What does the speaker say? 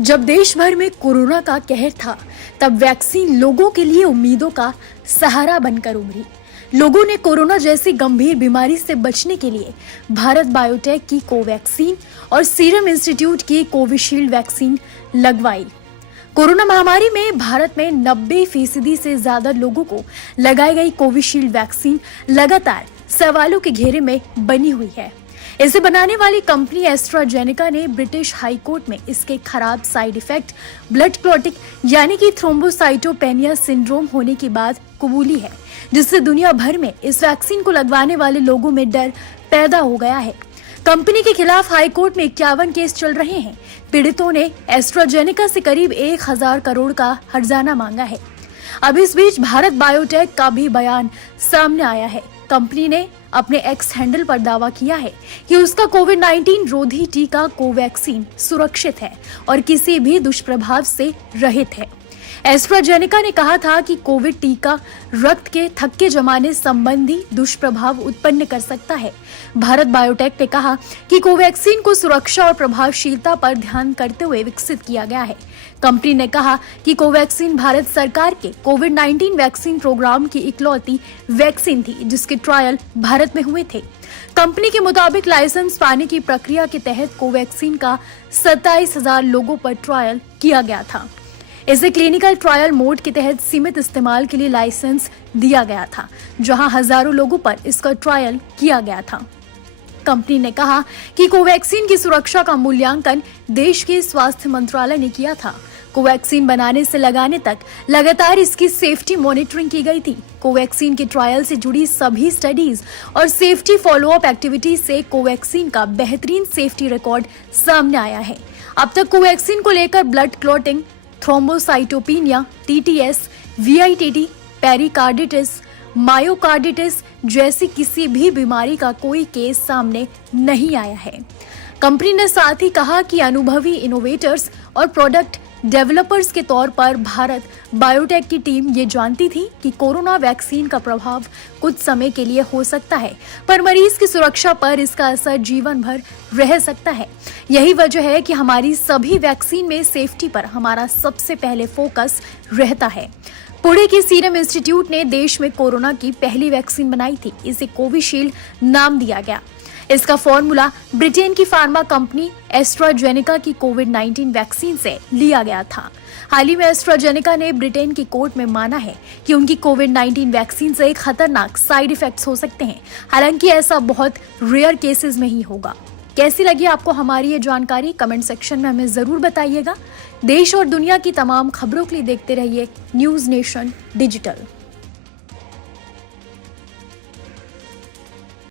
जब देश भर में कोरोना का कहर था, तब वैक्सीन लोगों के लिए उम्मीदों का सहारा बनकर उभरी। लोगों ने कोरोना जैसी गंभीर बीमारी से बचने के लिए भारत बायोटेक की कोवैक्सीन और सीरम इंस्टीट्यूट की कोविशील्ड वैक्सीन लगवाई। कोरोना महामारी में भारत में 90% से ज्यादा लोगों को लगाई गई कोविशील्ड वैक्सीन लगातार सवालों के घेरे में बनी हुई है। इसे बनाने वाली कंपनी एस्ट्राजेनेका ने ब्रिटिश हाई कोर्ट में इसके खराब साइड इफेक्ट ब्लड क्लॉटिंग यानी कि थ्रोम्बोसाइटोपेनिया सिंड्रोम होने की बात कबूली है, जिससे दुनिया भर में इस वैक्सीन को लगवाने वाले लोगों में डर पैदा हो गया है। कंपनी के खिलाफ हाई कोर्ट में 51 केस चल रहे हैं। पीड़ितों ने एस्ट्राजेनेका से करीब 1000 करोड़ का हर्जाना मांगा है। अब इस बीच भारत बायोटेक का भी बयान सामने आया है। कंपनी ने अपने एक्स हैंडल पर दावा किया है कि उसका कोविड-19 रोधी टीका कोवैक्सीन सुरक्षित है और किसी भी दुष्प्रभाव से रहित है। एस्ट्राजेनेका ने कहा था कि कोविड टीका रक्त के थक्के जमाने संबंधी दुष्प्रभाव उत्पन्न कर सकता है। भारत बायोटेक ने कहा कि कोवैक्सीन को सुरक्षा और प्रभावशीलता पर ध्यान करते हुए विकसित किया गया है। कंपनी ने कहा कि कोवैक्सीन भारत सरकार के कोविड-19 वैक्सीन प्रोग्राम की इकलौती वैक्सीन थी जिसके ट्रायल भारत में हुए थे। कंपनी के मुताबिक लाइसेंस पाने की प्रक्रिया के तहत कोवैक्सीन का 27,000 लोगों पर ट्रायल किया गया था। इसे क्लिनिकल ट्रायल मोड के तहत सीमित इस्तेमाल के लिए लाइसेंस दिया गया था, जहां हजारों लोगों पर इसका ट्रायल किया गया था। कंपनी ने कहा कि कोवैक्सीन की सुरक्षा का मूल्यांकन देश के स्वास्थ्य मंत्रालय ने किया था। कोवैक्सीन बनाने से लगाने तक लगातार इसकी सेफ्टी मॉनिटरिंग की गई थी। कोवैक्सीन के ट्रायल से जुड़ी सभी स्टडीज और सेफ्टी फॉलोअप एक्टिविटी से कोवैक्सीन का बेहतरीन सेफ्टी रिकॉर्ड सामने आया है। अब तक कोवैक्सीन को लेकर blood clotting, thrombocytopenia, TTS, VITT, pericarditis, myocarditis जैसी किसी भी बीमारी का कोई केस सामने नहीं आया है। कंपनी ने साथ ही कहा कि अनुभवी इनोवेटर्स और प्रोडक्ट डेवलपर्स के तौर पर भारत बायोटेक की टीम ये जानती थी कि कोरोना वैक्सीन का प्रभाव कुछ समय के लिए हो सकता है, पर मरीज की सुरक्षा पर इसका असर जीवन भर रह सकता है। यही वजह है कि हमारी सभी वैक्सीन में सेफ्टी पर हमारा सबसे पहले फोकस रहता है। पुणे के सीरम इंस्टीट्यूट ने देश में कोरोना की पहली वैक्सीन बनाई थी। इसे कोविशील्ड नाम दिया गया। इसका फॉर्मूला ब्रिटेन की फार्मा कंपनी एस्ट्राजेनेका की कोविड-19 वैक्सीन से लिया गया था। हाल ही में एस्ट्राजेनेका ने ब्रिटेन की कोर्ट में माना है कि उनकी कोविड-19 वैक्सीन से खतरनाक साइड इफेक्ट्स हो सकते हैं। हालांकि ऐसा बहुत रेयर केसेस में ही होगा। कैसी लगी आपको हमारी ये जानकारी? कमेंट सेक्शन में हमें जरूर बताइएगा। देश और दुनिया की तमाम खबरों के लिए देखते रहिए न्यूज़ नेशन डिजिटल।